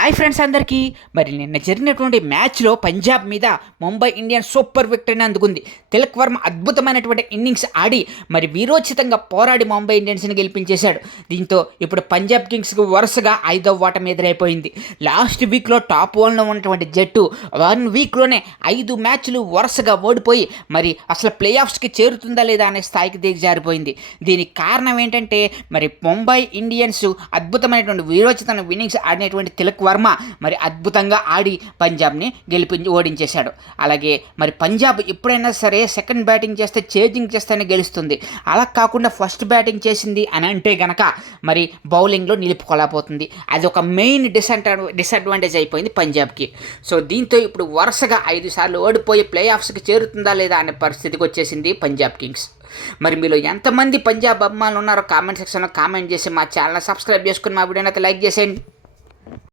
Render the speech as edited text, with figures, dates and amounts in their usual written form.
Hi friends అందరికీ. మరి నిన్న జరిగినటువంటి మ్యాచ్లో పంజాబ్ మీద ముంబై ఇండియన్స్ సూపర్ విక్టరీని అందుకుంది. తిలక్ వర్మ అద్భుతమైనటువంటి ఇన్నింగ్స్ ఆడి మరి వీరోచితంగా పోరాడి ముంబై ఇండియన్స్ని గెలిపించేశాడు. దీంతో ఇప్పుడు పంజాబ్ కింగ్స్కి వరుసగా 5వ ఓటమి ఎదురైపోయింది. లాస్ట్ వీక్లో టాప్ 1లో ఉన్నటువంటి జట్టు 1 వీక్లోనే 5 మ్యాచ్లు వరుసగా ఓడిపోయి మరి అసలు ప్లే ఆఫ్స్కి చేరుతుందా లేదా అనే స్థాయికి దిగజారిపోయింది. దీనికి కారణం ఏంటంటే మరి ముంబై ఇండియన్స్ అద్భుతమైనటువంటి వీరోచితమైన ఇన్నింగ్స్ ఆడినటువంటి తిలక్ వర్మ మరి అద్భుతంగా ఆడి పంజాబ్ని ఓడించేశాడు. అలాగే మరి పంజాబ్ ఎప్పుడైనా సరే సెకండ్ బ్యాటింగ్ చేస్తే చేజింగ్ చేస్తేనే గెలుస్తుంది. అలా కాకుండా ఫస్ట్ బ్యాటింగ్ చేసింది అని అంటే గనక మరి బౌలింగ్లో నిలుపుకోలేకపోతుంది. అది ఒక మెయిన్ డిసడ్వాంటేజ్ అయిపోయింది పంజాబ్కి. సో దీంతో ఇప్పుడు వరుసగా 5 సార్లు ఓడిపోయి ప్లే ఆఫ్స్కి చేరుతుందా లేదా అనే పరిస్థితికి వచ్చేసింది పంజాబ్ కింగ్స్. మరి మీలో ఎంతమంది పంజాబ్ అభిమానులు ఉన్నారో కామెంట్ సెక్షన్లో కామెంట్ చేసి మా ఛానల్ సబ్స్క్రైబ్ చేసుకుని మా వీడియోని అయితే లైక్ చేసేయండి.